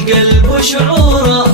القلب وشعوره.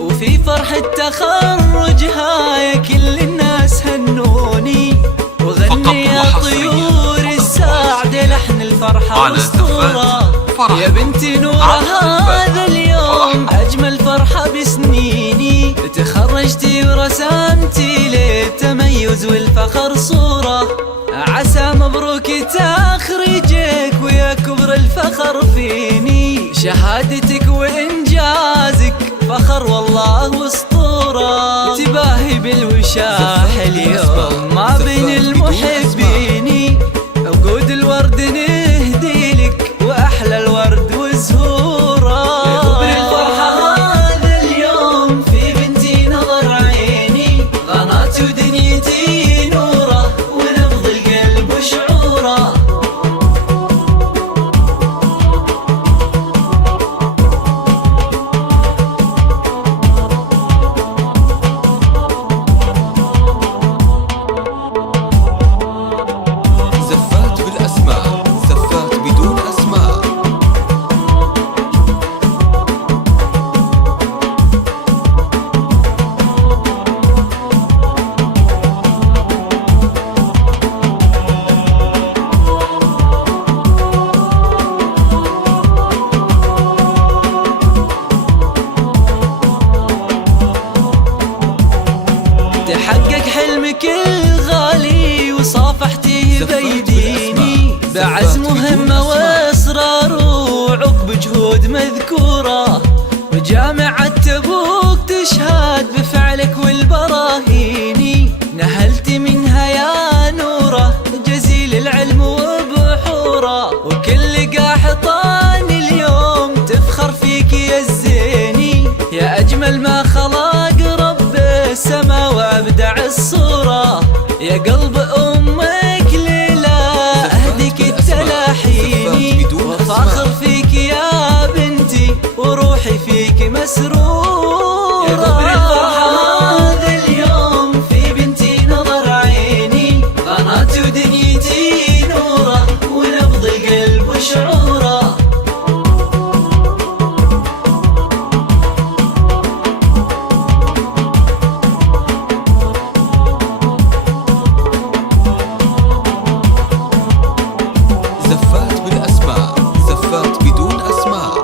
وفي فرحة تخرجها يا كل الناس هنوني، وغني يا طيور السعد لحن الفرحة والصورة. يا بنتي نورة هذا اليوم أجمل فرحة بسنيني، تخرجتي ورسمتي للتميز والفخر صورة. عسى مبروك تخريجك ويا كبر الفخر فيني، شهادتك وإنجازك فخر والله واسطورة. تباهي بالوشاح اليوم ما بين المحبين، وقود الورد نهدي لك وأحلى الورد وزهورة. كبر الفرحة هذا اليوم في بنتي نظر عيني، غنات ودنيتي نوره ونبض القلب وشعوره. زفات بالأسماء، زفات بدون أسماء. تحقق حلمك الغالي وصافحتيه بيديني، بعزم وهمة واصرار وعقب جهود مذكورة. وجامعة تبوك تشهد بفعلك والبراهيني، نهلت منها يا نوره جزيل العلم وبحوره. وكل قاحطان اليوم تفخر فيك يا الزيني، يا أجمل ما خلق رب السما وابدع الصورة. يا قلب أمك ليلى أهديك التلاحيني، وفاخر فيك يا بنتي وروحي فيك مسرورة. يا كبر الفرحة هذا اليوم في بنتي نظر عيني، غنات ودنيتي نوره ونبض القلب وشعوره. زفات بالأسماء، زفات بدون أسماء.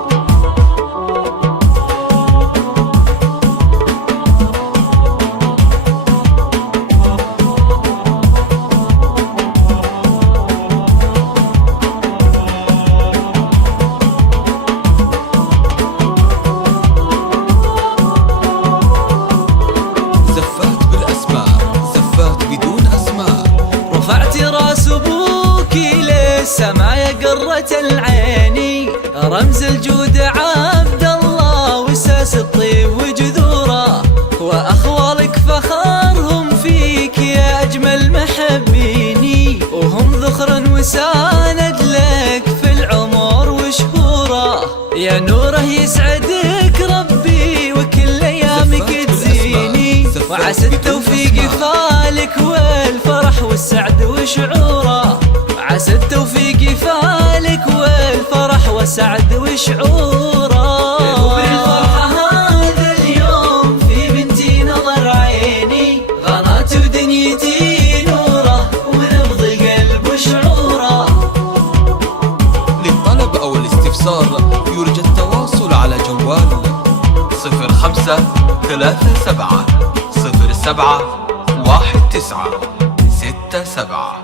زفات بالأسماء، زفات بدون أسماء. رفعتي راس ابوكي للسما يا قرة العيني، رمز الجود عبد الله وساس الطيب وجذوره. واخوالك فخرهم فيك يا اجمل محبيني، وهم ذخر وساند لك في العمر وشهوره. يا نوره يسعدك ربي وكل ايامك تزيني، وعسى التوفيق يفالك والفرح والسعد وشعوره. عسى التوفيق يفالك والفرح والسعد وشعوره. كبر الفرحة هذا اليوم في بنتي نظر عيني، غنات ودنيتي نوره ونبض القلب وشعوره. للطلب أو الاستفسار يرجى التواصل على جوال 0537 07 19 67.